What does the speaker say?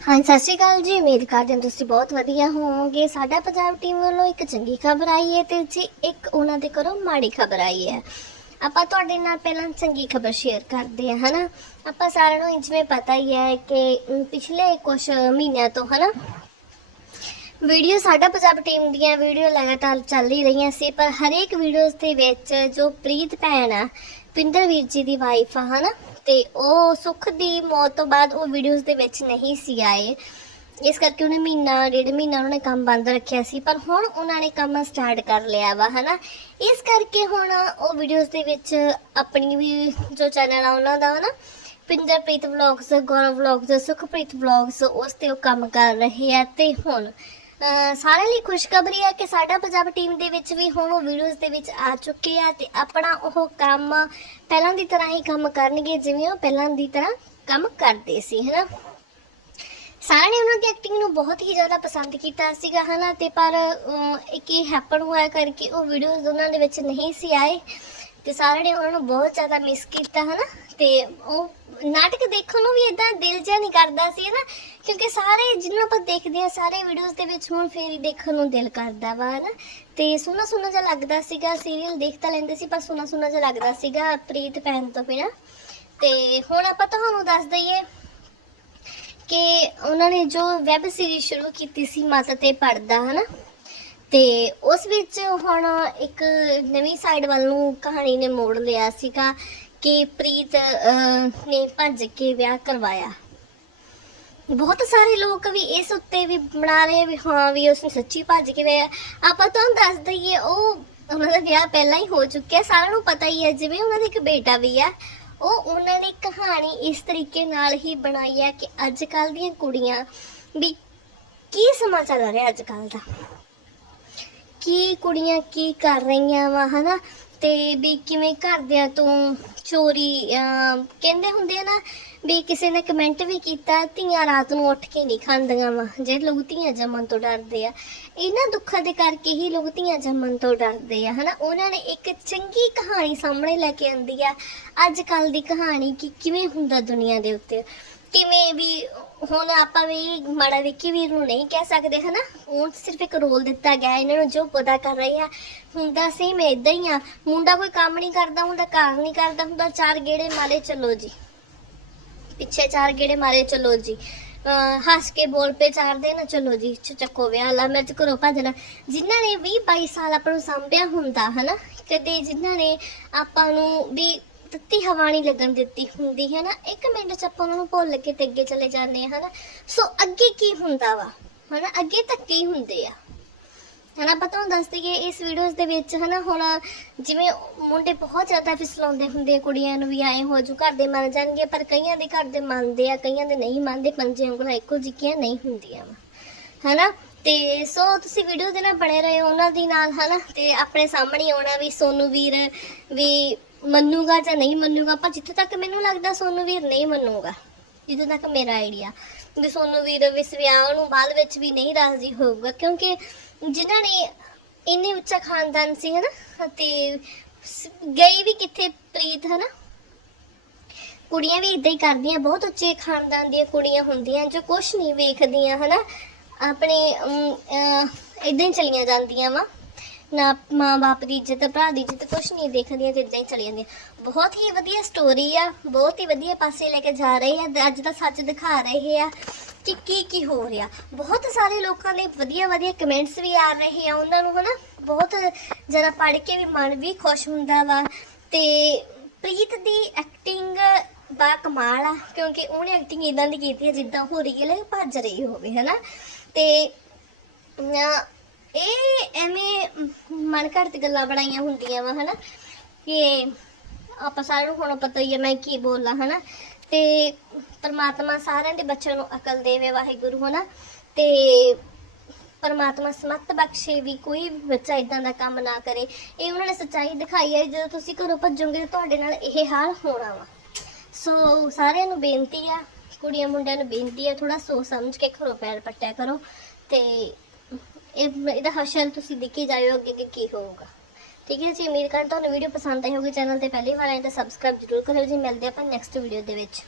ਹਾਂ, ਸਤਿ ਸ਼੍ਰੀ ਅਕਾਲ ਜੀ, ਉਮੀਦ ਕਰਦੇ ਹਾਂ ਤੁਸੀਂ ਬਹੁਤ ਵਧੀਆ ਹੋਵੋਗੇ। ਸਾਡਾ ਪੰਜਾਬ ਟੀਮ ਵੱਲੋਂ ਇੱਕ ਚੰਗੀ ਖਬਰ ਆਈ ਹੈ ਤੇ ਜੀ ਇੱਕ ਉਹਨਾਂ ਦੇ ਘਰੋਂ ਮਾੜੀ ਖਬਰ ਆਈ ਹੈ। ਆਪਾਂ ਤੁਹਾਡੇ ਨਾਲ ਪਹਿਲਾਂ ਚੰਗੀ ਖਬਰ ਸ਼ੇਅਰ ਕਰਦੇ ਹਾਂ, ਹਨਾ? ਆਪਾਂ ਸਾਰਿਆਂ ਨੂੰ ਜਿਵੇਂ ਪਤਾ ਹੀ ਹੈ ਕਿ ਪਿਛਲੇ ਕੁਝ ਮਹੀਨਿਆਂ ਤੋਂ, ਹਨਾ? ਵੀਡੀਓ ਸਾਡਾ ਪੰਜਾਬ ਟੀਮ ਦੀਆਂ ਵੀਡੀਓ ਲਗਾਤਾਰ ਚੱਲ ਹੀ ਰਹੀਆਂ ਸੀ, ਪਰ ਹਰੇਕ ਵੀਡੀਓਜ਼ ਦੇ ਵਿੱਚ ਜੋ ਪ੍ਰੀਤ ਭੈਣ ਆ ਪਿੰਦਰ ਵੀਰ ਜੀ ਦੀ ਵਾਈਫ ਆ, ਹਨਾ? ਤੇ ਉਹ ਸੁੱਖ ਦੀ ਮੌਤ ਤੋਂ ਬਾਅਦ ਉਹ ਵੀਡੀਓਜ਼ ਦੇ ਵਿੱਚ ਨਹੀਂ ਸੀ ਆਏ। ਇਸ ਕਰਕੇ ਉਹਨੇ ਮਹੀਨਾ, ਡੇਢ ਮਹੀਨਾ ਉਹਨਾਂ ਨੇ ਕੰਮ ਬੰਦ ਰੱਖਿਆ ਸੀ, ਪਰ ਹੁਣ ਉਹਨਾਂ ਨੇ ਕੰਮ ਸਟਾਰਟ ਕਰ ਲਿਆ ਵਾ, ਹਨਾ? ਇਸ ਕਰਕੇ ਹੁਣ ਉਹ ਵੀਡੀਓਜ਼ ਦੇ ਵਿੱਚ ਆਪਣੀ ਵੀ ਜੋ ਚੈਨਲ ਆ ਉਹਨਾਂ ਦਾ, ਹਨਾ? Pinderpreet vlogs Gaurav vlogs Sukhpreet vlogs ਉਸ ਤੇ ਉਹ ਕੰਮ ਕਰ ਰਹੇ ਆ ਤੇ ਹੁਣ ਸਾਰਿਆਂ ਲਈ ਖੁਸ਼ਖਬਰੀ ਹੈ ਕਿ ਸਾਡਾ ਪੰਜਾਬ ਟੀਮ ਦੇ ਵਿੱਚ ਵੀ ਹੁਣ ਉਹ ਵੀਡੀਓਜ਼ ਦੇ ਵਿੱਚ ਆ ਚੁੱਕੇ ਆ ਤੇ ਆਪਣਾ ਉਹ ਕੰਮ ਪਹਿਲਾਂ ਦੀ ਤਰ੍ਹਾਂ ਹੀ ਕੰਮ ਕਰਨਗੇ, ਜਿਵੇਂ ਉਹ ਪਹਿਲਾਂ ਦੀ ਤਰ੍ਹਾਂ ਕੰਮ ਕਰਦੇ ਸੀ, ਹੈਨਾ? ਸਾਰਿਆਂ ਨੇ ਉਹਨਾਂ ਦੀ ਐਕਟਿੰਗ ਨੂੰ ਬਹੁਤ ਹੀ ਜ਼ਿਆਦਾ ਪਸੰਦ ਕੀਤਾ ਸੀਗਾ, ਹਨਾ? ਤੇ ਪਰ ਇੱਕ ਹੀ ਹੈਪਨ ਹੋਇਆ ਕਰਕੇ ਉਹ ਵੀਡੀਓਜ਼ ਉਹਨਾਂ ਦੇ ਵਿੱਚ ਨਹੀਂ ਸੀ ਆਏ ਤੇ ਸਾਰਿਆਂ ਨੇ ਉਹਨਾਂ ਨੂੰ ਬਹੁਤ ਜ਼ਿਆਦਾ ਮਿਸ ਕੀਤਾ, ਹਨਾ? ਤੇ ਉਹ ਨਾਟਕ ਦੇਖਣ ਨੂੰ ਵੀ ਇਦਾਂ ਦਿਲ ਜਿਹਾ ਨਹੀਂ ਕਰਦਾ ਸੀ, ਹਨਾ? ਕਿਉਂਕਿ ਸਾਰੇ ਜਿਹਨੂੰ ਆਪਾਂ ਦੇਖਦੇ ਆ ਸਾਰੇ ਵੀਡੀਓਜ਼ ਦੇ ਵਿੱਚ ਹੁਣ ਫੇਰ ਹੀ ਦੇਖਣ ਨੂੰ ਦਿਲ ਕਰਦਾ ਵਾ, ਹਨਾ? ਤੇ ਸੋਹਣਾ ਸੋਹਣਾ ਜਿਹਾ ਲੱਗਦਾ ਸੀਗਾ ਸੀਰੀਅਲ ਦੇਖ ਤਾਂ ਲੈਂਦੇ ਸੀ, ਪਰ ਸੋਹਣਾ ਸੋਹਣਾ ਜਿਹਾ ਲੱਗਦਾ ਸੀਗਾ ਪ੍ਰੀਤ ਭੈਣ ਤੋਂ ਬਿਨਾਂ। ਤੇ ਹੁਣ ਆਪਾਂ ਤੁਹਾਨੂੰ ਦੱਸ ਦਈਏ ਕਿ ਉਹਨਾਂ ਨੇ ਜੋ ਵੈਬ ਸੀਰੀਜ਼ ਸ਼ੁਰੂ ਕੀਤੀ ਸੀ, ਮਾਤਾ ਤੇ ਪੜਦਾ ਹਨਾ? ਤੇ ਉਸ ਵਿੱਚ ਹੁਣ ਇੱਕ ਨਵੀਂ ਸਾਈਡ ਵੱਲ ਨੂੰ ਕਹਾਣੀ ਨੇ ਮੋੜ ਲਿਆ ਸੀਗਾ। ਕਿ ਪ੍ਰੀਤ ਅਹ, ਨੇ ਭੱਜ ਕੇ ਵਿਆਹ ਕਰਵਾਇਆ। ਬਹੁਤ ਸਾਰੇ ਲੋਕ ਵੀ ਇਸ ਉੱਤੇ ਵੀ ਬਣਾ ਰਹੇ ਵੀ ਹਾਂ ਵੀ ਉਸਨੇ ਸੱਚੀ ਭੱਜ ਕੇ ਵਿਆਹ ਆਪਾਂ ਤੁਹਾਨੂੰ ਦੱਸ ਦਈਏ ਉਹ ਉਹਨਾਂ ਦਾ ਵਿਆਹ ਪਹਿਲਾਂ ਹੀ ਹੋ ਚੁੱਕਿਆ। ਸਾਰਿਆਂ ਨੂੰ ਪਤਾ ਹੀ ਹੈ ਜਿਵੇਂ ਉਹਨਾਂ ਦਾ ਇੱਕ ਬੇਟਾ ਵੀ ਆ ਉਹ ਉਹਨਾਂ ਨੇ ਕਹਾਣੀ ਇਸ ਤਰੀਕੇ ਨਾਲ ਹੀ ਬਣਾਈ ਹੈ ਕਿ ਅੱਜ ਕੱਲ ਦੀਆਂ ਕੁੜੀਆਂ ਵੀ ਕੀ ਸਮਾਂ ਚੱਲ ਰਿਹਾ ਅੱਜ ਕੱਲ ਦਾ? ਕੀ ਕੁੜੀਆਂ ਕੀ ਕਰ ਰਹੀਆਂ ਵਾ ਹਨਾ? ਤੇ ਵੀ ਕਿਵੇਂ ਘਰਦਿਆਂ ਤੋਂ ਚੋਰੀ ਅਮ, ਕਹਿੰਦੇ ਹੁੰਦੇ ਆ ਨਾ ਵੀ ਕਿਸੇ ਨੇ ਕਮੈਂਟ ਵੀ ਕੀਤਾ ਧੀਆਂ ਰਾਤ ਨੂੰ ਉੱਠ ਕੇ ਨਹੀਂ ਖਾਂਦੀਆਂ ਵਾ ਜੇ ਲੋਕ ਧੀਆਂ ਜੰਮਣ ਤੋਂ ਡਰਦੇ ਆ। ਇਹਨਾਂ ਦੁੱਖਾਂ ਦੇ ਕਰਕੇ ਹੀ ਲੋਕ ਧੀਆਂ ਜੰਮਣ ਤੋਂ ਡਰਦੇ ਆ ਹਨਾ? ਉਹਨਾਂ ਨੇ ਇੱਕ ਚੰਗੀ ਕਹਾਣੀ ਸਾਹਮਣੇ ਲੈ ਕੇ ਆਂਦੀ ਆ ਅੱਜ ਕੱਲ ਦੀ ਕਹਾਣੀ ਕਿ ਕਿਵੇਂ ਹੁੰਦਾ ਦੁਨੀਆ ਦੇ ਉੱਤੇ। ਕਿਵੇਂ ਵੀ, ਹੁਣ ਆਪਾਂ ਵੀ ਮਾੜਾ ਵਿੱਕੀ ਵੀਰ ਨੂੰ ਨਹੀਂ ਕਹਿ ਸਕਦੇ, ਹਨਾ? ਉਹ ਸਿਰਫ ਇੱਕ ਰੋਲ ਦਿੱਤਾ ਗਿਆ, ਇਹਨਾਂ ਨੂੰ ਜੋ ਪਤਾ ਕਰ ਰਹੇ ਆ। ਹੁੰਦਾ ਮੈਂ ਇਦਾਂ ਹੀ ਆ। ਮੁੰਡਾ ਕੋਈ ਕੰਮ ਨਹੀਂ ਕਰਦਾ ਹੁੰਦਾ ਘਰ ਨਹੀਂ ਕਰਦਾ ਹੁੰਦਾ ਚਾਰ ਗੇੜੇ ਮਾਰੇ ਚਲੋ ਜੀ। ਪਿੱਛੇ ਚਾਰ ਗੇੜੇ ਮਾਰੇ ਚਲੋ ਜੀ। ਅਹ ਹੱਸ ਕੇ ਬੋਲ ਪੇ ਚਾਰਦੇ ਨਾ ਚਲੋ ਜੀ, ਚ- ਚੱਕੋ ਵਿਆਹ ਲਾ ਮੈਂ ਤੇ ਘਰੋਂ ਭੱਜਣਾ ਜਿਨ੍ਹਾਂ ਨੇ 20 22 ਸਾਲ ਆਪਾਂ ਨੂੰ ਸੰਭਿਆ ਹੁੰਦਾ, ਹਨਾ? ਕਦੇ ਜਿਨ੍ਹਾਂ ਨੇ ਆਪਾਂ ਨੂੰ ਵੀ ਤੱਤੀ ਹਵਾ ਨਹੀਂ ਲੱਗਣ ਦਿੱਤੀ ਹੁੰਦੀ ਹੈ ਨਾ ਇੱਕ ਮਿੰਟ ਚ ਆਪਾਂ ਉਹਨਾਂ ਨੂੰ ਭੁੱਲ ਕੇ ਤੇ ਅੱਗੇ ਚਲੇ ਜਾਂਦੇ ਹਾਂ, ਹਨਾ? ਸੋ ਅੱਗੇ ਕੀ ਹੁੰਦਾ ਵਾ? ਹਨਾ? ਅੱਗੇ ਧੱਕੇ ਹੀ ਹੁੰਦੇ ਆ। ਹਨਾ? ਪਤਾ ਤੁਹਾਨੂੰ ਦੱਸ ਦਈਏ, ਇਸ ਵੀਡੀਓਜ਼ ਦੇ ਵਿੱਚ, ਹਨਾ, ਹੁਣ ਜਿਵੇਂ ਮੁੰਡੇ ਬਹੁਤ ਜ਼ਿਆਦਾ ਫਿਸਲਾਉਂਦੇ ਹੁੰਦੇ ਆ, ਕੁੜੀਆਂ ਨੂੰ ਵੀ ਆਏ ਹੋ ਜੂ, ਘਰ ਦੇ ਮੰਨ ਜਾਣਗੇ, ਪਰ ਕਈਆਂ ਦੇ ਘਰ ਦੇ ਮੰਨਦੇ ਆ, ਕਈਆਂ ਦੇ ਨਹੀਂ ਮੰਨਦੇ, ਪੰਜੇ ਉਂਗਲਾਂ ਇੱਕੋ ਜਿਹੀਆਂ ਨਹੀਂ ਹੁੰਦੀਆਂ ਵਾ। ਹਨਾ? ਤੇ ਸੋ ਤੁਸੀਂ ਵੀਡੀਓ ਦੇ ਨਾਲ ਬਣੇ ਰਹੇ, ਉਹਨਾਂ ਦੀ ਨਾਲ, ਹਨਾ? ਤੇ ਆਪਣੇ ਸਾਹਮਣੇ ਆਉਣਾ ਵੀ ਸੋਨੂ ਵੀਰ ਵੀ ਮੰਨੂਗਾ ਜਾਂ ਨਹੀਂ ਮੰਨੂਗਾ, ਪਰ ਜਿੱਥੇ ਤੱਕ ਮੈਨੂੰ ਲੱਗਦਾ ਸੋਨੂ ਵੀਰ ਨਹੀਂ ਮੰਨੂਗਾ, ਜਿੱਥੇ ਤੱਕ ਮੇਰਾ ਆਈਡੀਆ ਵੀ ਸੋਨੂ ਵੀਰ ਇਸ ਵਿਆਹ ਨੂੰ ਬਾਅਦ ਵਿੱਚ ਵੀ ਨਹੀਂ ਰਾਜ਼ੀ ਹੋਊਗਾ, ਕਿਉਂਕਿ ਜਿਨ੍ਹਾਂ ਨੇ ਇੰਨੇ ਉੱਚਾ ਖਾਨਦਾਨ ਸੀ, ਹਨਾ ਤੇ ਗਈ ਵੀ ਕਿੱਥੇ ਪ੍ਰੀਤ, ਹਨਾ? ਕੁੜੀਆਂ ਵੀ ਇਦਾਂ ਹੀ ਕਰਦੀਆਂ, ਬਹੁਤ ਉੱਚੇ ਖਾਨਦਾਨ ਦੀਆਂ ਕੁੜੀਆਂ ਹੁੰਦੀਆਂ, ਜੋ ਕੁਝ ਨਹੀਂ ਵੇਖਦੀਆਂ, ਹਨਾ? ਆਪਣੇ ਇਦਾਂ ਹੀ ਚਲੀਆਂ ਜਾਂਦੀਆਂ ਵਾ। ਨਾ ਮਾਂ-ਬਾਪ ਦੀ ਇੱਜ਼ਤ, ਭਰਾ ਦੀ ਇੱਜ਼ਤ, ਕੁਛ ਨਹੀਂ ਦੇਖਦੀਆਂ ਤੇ ਇਦਾਂ ਹੀ ਚਲੀ ਜਾਂਦੀਆਂ। ਬਹੁਤ ਹੀ ਵਧੀਆ ਸਟੋਰੀ ਆ, ਬਹੁਤ ਹੀ ਵਧੀਆ ਪਾਸੇ ਲੈ ਕੇ ਜਾ ਰਹੇ ਆ, ਅੱਜ ਦਾ ਸੱਚ ਦਿਖਾ ਰਹੇ ਆ ਕਿ ਕੀ ਕੀ ਹੋ ਰਿਹਾ। ਬਹੁਤ ਸਾਰੇ ਲੋਕਾਂ ਦੇ ਵਧੀਆ ਵਧੀਆ ਕਮੈਂਟਸ ਵੀ ਆ ਰਹੇ ਆ ਉਹਨਾਂ ਨੂੰ, ਹਨਾ? ਬਹੁਤ ਜਰਾ ਪੜ੍ਹ ਕੇ ਵੀ ਮਨ ਵੀ ਖੁਸ਼ ਹੁੰਦਾ ਵਾ। ਤੇ ਪ੍ਰੀਤ ਦੀ ਐਕਟਿੰਗ ਬਾ ਕਮਾਲ ਆ, ਕਿਉਂਕਿ ਉਹਨੇ ਐਕਟਿੰਗ ਇਦਾਂ ਦੀ ਕੀਤੀ ਹੈ ਜਿੱਦਾਂ ਹੋ ਰਹੀ ਹੈ ਭੱਜ ਰਹੀ ਹੋਵੇ, ਹਨਾ? ਤੇ ਅਹ ਇਹ ਐਵੇਂ ਮਨ ਘੜਤ ਗੱਲਾਂ ਬਣਾਈਆਂ ਹੁੰਦੀਆਂ ਵਾ, ਹਨਾ? ਕਿ ਆਪਾਂ ਸਾਰਿਆਂ ਨੂੰ ਹੁਣ ਪਤਾ ਹੀ ਹੈ ਮੈਂ ਕੀ ਬੋਲਾਂ, ਹਨਾ? ਤੇ ਪਰਮਾਤਮਾ ਸਾਰਿਆਂ ਦੇ ਬੱਚਿਆਂ ਨੂੰ ਅਕਲ ਦੇਵੇ ਵਾਹਿਗੁਰੂ, ਹਨਾ? ਤੇ ਪਰਮਾਤਮਾ ਸਮਤ ਬਖਸ਼ੇ ਵੀ ਕੋਈ ਬੱਚਾ ਇਦਾਂ ਦਾ ਕੰਮ ਨਾ ਕਰੇ। ਇਹ ਉਹਨਾਂ ਨੇ ਸੱਚਾਈ ਦਿਖਾਈ ਹੈ ਜਦੋਂ ਤੁਸੀਂ ਘਰੋਂ ਭੱਜੋਗੇ ਤਾਂ ਤੁਹਾਡੇ ਨਾਲ ਇਹ ਹਾਲ ਹੋਣਾ ਵਾ। ਸੋ ਸਾਰਿਆਂ ਨੂੰ ਬੇਨਤੀ ਆ, ਕੁੜੀਆਂ ਮੁੰਡਿਆਂ ਨੂੰ ਬੇਨਤੀ ਆ ਥੋੜਾ ਸੋਚ ਸਮਝ ਕੇ ਘਰੋਂ ਪੈਰ ਪੱਟਿਆ ਕਰੋ ਤੇ ਇਹ ਇਹਦਾ ਹਸ਼ਰ ਤੁਸੀਂ ਦੇਖੀ ਜਾਇਓ ਅੱਗੇ ਅੱਗੇ ਕੀ ਹੋਊਗਾ। ਠੀਕ ਹੈ ਜੀ, ਉਮੀਦ ਕਰਦਾ ਤੁਹਾਨੂੰ ਵੀਡੀਓ ਪਸੰਦ ਆਈ ਹੋਊਗੀ। ਚੈਨਲ ਤੇ ਪਹਿਲੀ ਵਾਰ ਆਏ ਤਾਂ ਸਬਸਕ੍ਰਾਈਬ ਜ਼ਰੂਰ ਕਰਿਓ ਜੀ। ਮਿਲਦੇ ਆਪਾਂ ਨੈਕਸਟ ਵੀਡੀਓ ਦੇ ਵਿੱਚ।